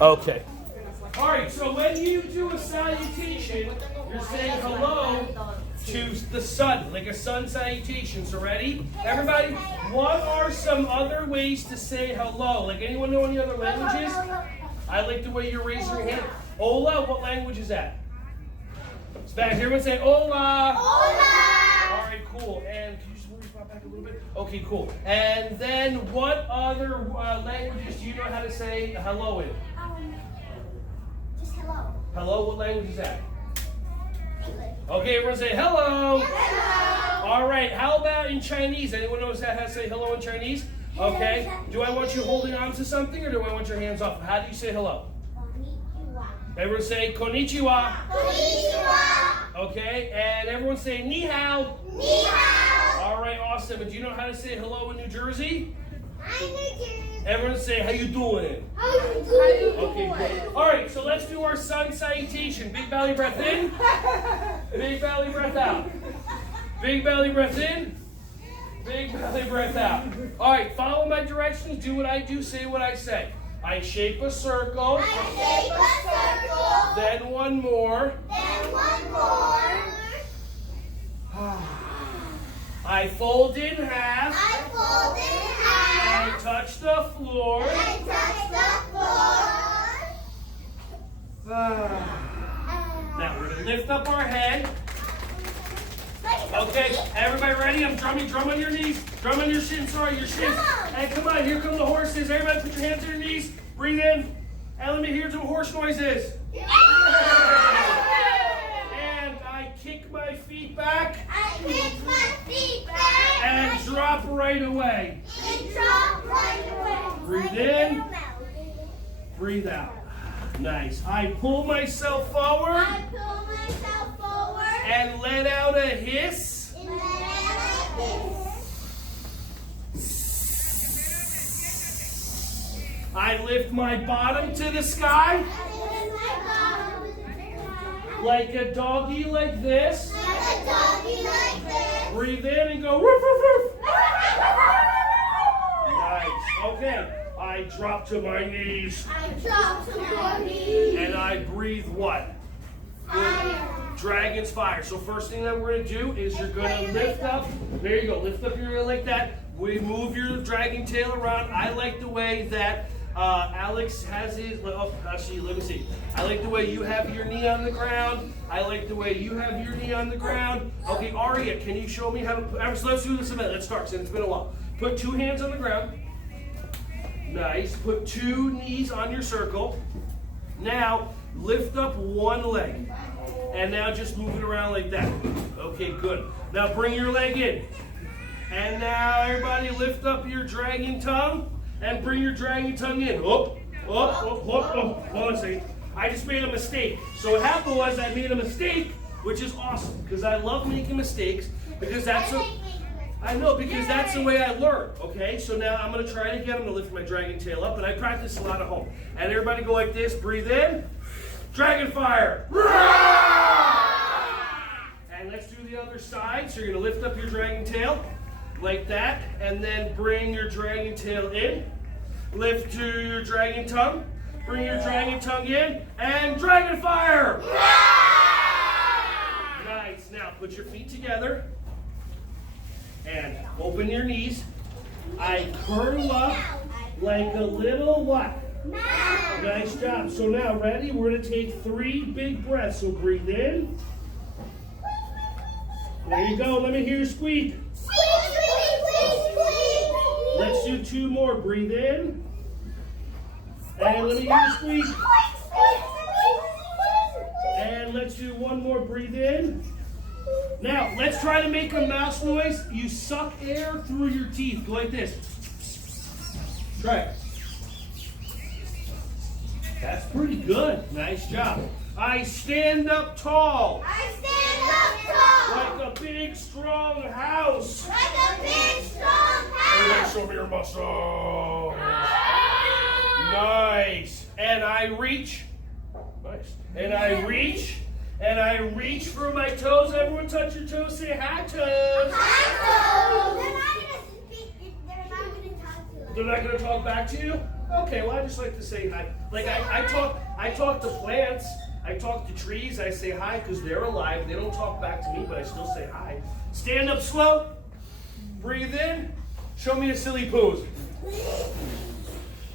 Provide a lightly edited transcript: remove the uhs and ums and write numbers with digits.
Okay. All right, so when you do a salutation, you're saying hello to the sun, like a sun salutation. So ready? Everybody, what are some other ways to say hello? Like anyone know any other languages? I like the way you're raising your hand. Hola, what language is that? It's back. Everyone say hola. Hola. All right, cool. And can you just move your spot back a little bit? Okay, cool. And then what other languages do you know how to say hello in? Just hello. Hello, what language is that? Okay, everyone say hello. Hello. All right, how about in Chinese? Anyone knows how to say hello in Chinese? Okay. Do I want you holding on to something or do I want your hands off? How do you say hello? Konnichiwa. Everyone say konnichiwa. Konnichiwa. Okay, and everyone say ni hao. Ni hao. All right, awesome. And do you know how to say hello in New Jersey? Hi, New Jersey. Everyone say how you doing? How you doing? Okay, good. All right, so let's do our sun salutation. Big belly breath in. Big belly breath out. Big belly breath in. Big belly breath out. All right, follow my directions. Do what I do. Say what I say. I shape a circle. I shape a circle. Then one more. Then one more. I fold in half. I fold in half. I touch the floor. I touch the floor. Now we're going to lift up our head. Okay, everybody ready? I'm drumming. Drum on your knees. Drum on your shins. Sorry, your shins. And come on, here come the horses. Everybody put your hands on your knees. Breathe in. And let me hear some horse noises. And I kick my feet back. I kick my feet back. And drop right away. And drop right away. Breathe in. Breathe out. Nice. I pull myself forward. I pull myself forward. And let out a hiss. And let out a hiss. I lift my bottom to the sky. I lift my bottom to the sky. Like a doggy like this. Like a doggy like this. Breathe in and go woof woof woof. Nice. Okay. I drop to my knees. I drop to my knees. And I breathe what? Fire. Dragon's fire. So first thing that we're going to do is you're going to lift up. There you go. Lift up your ear like that. We move your dragon tail around. I like the way that Alex has his. Oh, actually, let me see. I like the way you have your knee on the ground. I like the way you have your knee on the ground. Okay, Aria, can you show me how to put. Let's do this a minute. Let's start since it's been a while. Put two hands on the ground. Nice. Put two knees on your circle. Now, lift up one leg. And now just move it around like that. Okay, good. Now bring your leg in. And now everybody lift up your dragon tongue and bring your dragon tongue in. Up, up, up, up, up. Hold on a second. I just made a mistake. So what happened was I made a mistake, which is awesome because I love making mistakes because that's that's the way I learn. Okay, so now I'm going to try it again. I'm going to lift my dragon tail up, and I practice a lot at home. And everybody go like this. Breathe in. Dragon fire. And let's do the other side. So you're going to lift up your dragon tail like that, and then bring your dragon tail in. Lift to your dragon tongue. Bring your dragon tongue in, and dragon fire. Nice. Now put your feet together and open your knees. I curl up like a little what? Nice job. So now, ready? We're going to take 3 big breaths. So breathe in. There you go. Let me hear you squeak. Let's do 2 more. Breathe in. And let me hear you squeak. And let's do 1 more. Breathe in. Now, let's try to make a mouse noise. You suck air through your teeth. Go like this. Try it. That's pretty good. Nice job. I stand up tall. I stand up tall. Like a big, strong house. Like a big, strong house. Show me your muscles. Nice. And I reach. Nice. And I reach. And I reach for my toes. Everyone touch your toes. Say hi, toes. Hi, toes. They're not going to speak. They're not going to talk to us. They're not going to talk back to you? Okay, well I just like to say hi. Like I talk to plants, I talk to trees, I say hi because they're alive. They don't talk back to me, but I still say hi. Stand up slow. Breathe in. Show me a silly pose.